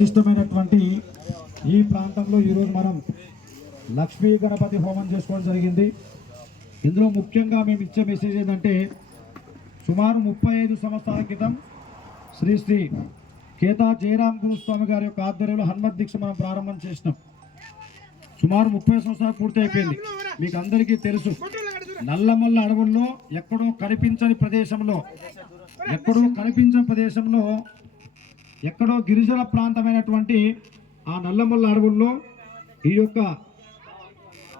ఇష్టమైనటువంటి ఈ ప్రాంతంలో ఈరోజు మనం లక్ష్మీ గణపతి హోమం చేసుకోవడం జరిగింది. ఇందులో ముఖ్యంగా మేము ఇచ్చే మెసేజ్ ఏంటంటే సుమారు ముప్పై ఐదు సంవత్సరాల క్రితం శ్రీ శ్రీ కేతా జయరామ్ గురుస్వామి గారి యొక్క ఆధ్వర్యంలో హనుమత్ దీక్ష మనం ప్రారంభం చేసినాం. సుమారు ముప్పై సంవత్సరాలు పూర్తి అయిపోయింది. మీకు అందరికీ తెలుసు నల్లమల్ల అడవుల్లో ఎక్కడో కనిపించని ప్రదేశంలో ఎక్కడో కనిపించని ప్రదేశంలో ఎక్కడో గిరిజన ప్రాంతమైనటువంటి ఆ నల్లమల్ల అడవుల్లో ఈ యొక్క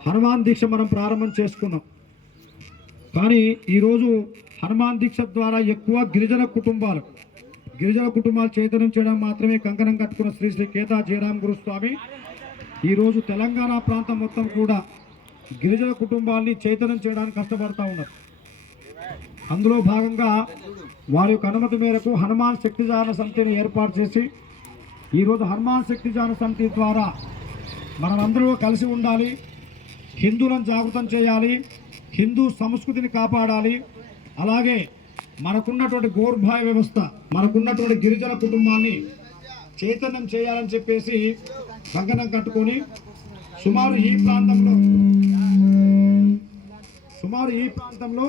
హనుమాన్ దీక్ష మనం ప్రారంభం చేసుకున్నాం. కానీ ఈరోజు హనుమాన్ దీక్ష ద్వారా ఎక్కువ గిరిజన కుటుంబాలు గిరిజన కుటుంబాలు చైతన్యం చేయడం మాత్రమే కంకణం కట్టుకున్న శ్రీ శ్రీ కేతా జయరామ్ గురుస్వామి. ఈరోజు తెలంగాణ ప్రాంతం మొత్తం కూడా గిరిజన కుటుంబాల్ని చైతన్యం చేయడానికి కష్టపడతా ఉన్నారు. అందులో భాగంగా వారి యొక్క అనుమతి మేరకు హనుమాన్ శక్తిజాన సమితిని ఏర్పాటు చేసి ఈరోజు హనుమాన్ శక్తిజాన సమితి ద్వారా మనమందరూ కలిసి ఉండాలి హిందువులను జాగృతం చేయాలి హిందూ సంస్కృతిని కాపాడాలి. అలాగే మనకున్నటువంటి గోర్భాయ వ్యవస్థ మనకున్నటువంటి గిరిజన కుటుంబాన్ని చైతన్యం చేయాలని చెప్పేసి కంకణం కట్టుకొని సుమారు ఈ ప్రాంతంలో సుమారు ఈ ప్రాంతంలో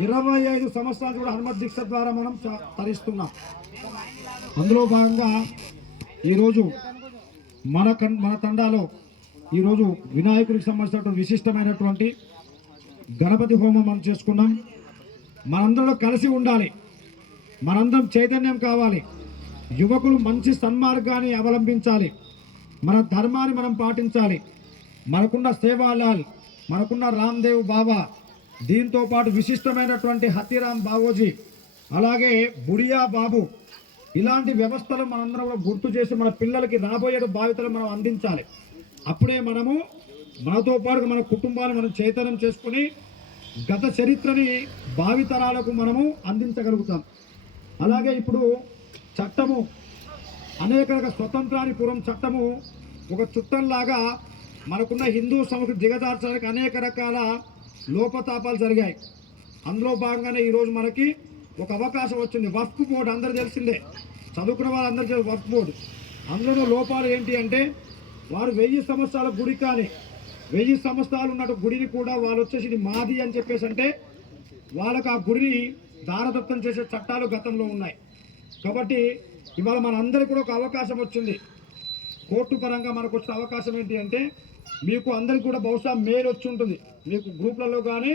ఇరవై ఐదు సంవత్సరాలు కూడా హనుమత్ దీక్ష ద్వారా మనం చ- తరిస్తున్నాం. అందులో భాగంగా ఈరోజు మన కన్ మన తండాలో ఈరోజు వినాయకుడికి సంబంధించినటువంటి విశిష్టమైనటువంటి గణపతి హోమం మనం చేసుకున్నాం. మనందరిలో కలిసి ఉండాలి. మనందరం చైతన్యం కావాలి. యువకులు మంచి సన్మార్గాన్ని అవలంబించాలి. మన ధర్మాన్ని మనం పాటించాలి. మనకున్న సేవాలాల్ మనకున్న రామ్దేవ్ బాబా దీంతో పాటు విశిష్టమైనటువంటి హతిరామ్ బావోజీ అలాగే బుడియా బాబు ఇలాంటి వ్యవస్థలు మనందరం గుర్తు చేసి మన పిల్లలకి రాబోయే బాధితులు మనం అందించాలి. అప్పుడే మనము మనతో పాటు మన కుటుంబాన్ని మనం చైతన్యం చేసుకుని గత చరిత్రని భావితరాలకు మనము అందించగలుగుతాం. అలాగే ఇప్పుడు చట్టము అనేక రకాల స్వతంత్రాని పూర్వం చట్టము ఒక చుట్టంలాగా మనకున్న హిందూ సంస్కృతి దిగజార్చడానికి అనేక రకాల లోపతాపాలు జరిగాయి. అందులో భాగంగానే ఈరోజు మనకి ఒక అవకాశం వచ్చింది. వర్క్ బోర్డు అందరు తెలిసిందే. చదువుకున్న వాళ్ళు అందరు తెలుసు వర్క్ బోర్డు. అందులో లోపాలు ఏంటి అంటే వారు వెయ్యి సంవత్సరాల గుడి కానీ వెయ్యి సంవత్సరాలు ఉన్న గుడిని కూడా వాళ్ళు వచ్చేసి ఇది మాది అని చెప్పేసి అంటే వాళ్ళకు ఆ గుడిని దారదత్తం చేసే చట్టాలు గతంలో ఉన్నాయి. కాబట్టి ఇవాళ మనందరికీ కూడా ఒక అవకాశం వచ్చింది. కోర్టు పరంగా మనకు వచ్చిన అవకాశం ఏంటి అంటే మీకు అందరికి కూడా బహుశా మెయిల్ వచ్చి ఉంటుంది. మీకు గ్రూప్లలో కానీ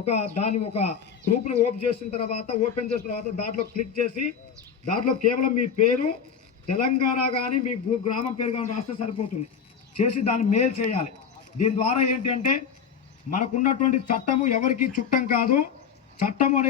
ఒక దాని ఒక గ్రూప్ని ఓపెన్ చేసిన తర్వాత ఓపెన్ చేసిన తర్వాత దాంట్లో క్లిక్ చేసి దాంట్లో కేవలం మీ పేరు తెలంగాణ కానీ మీ గ్రామం పేరు కానీ రాస్తే సరిపోతుంది. చేసి దాన్ని మెయిల్ చేయాలి. దీని ద్వారా ఏంటంటే మనకున్నటువంటి చట్టము ఎవరికి చుట్టం కాదు. చట్టం అనేది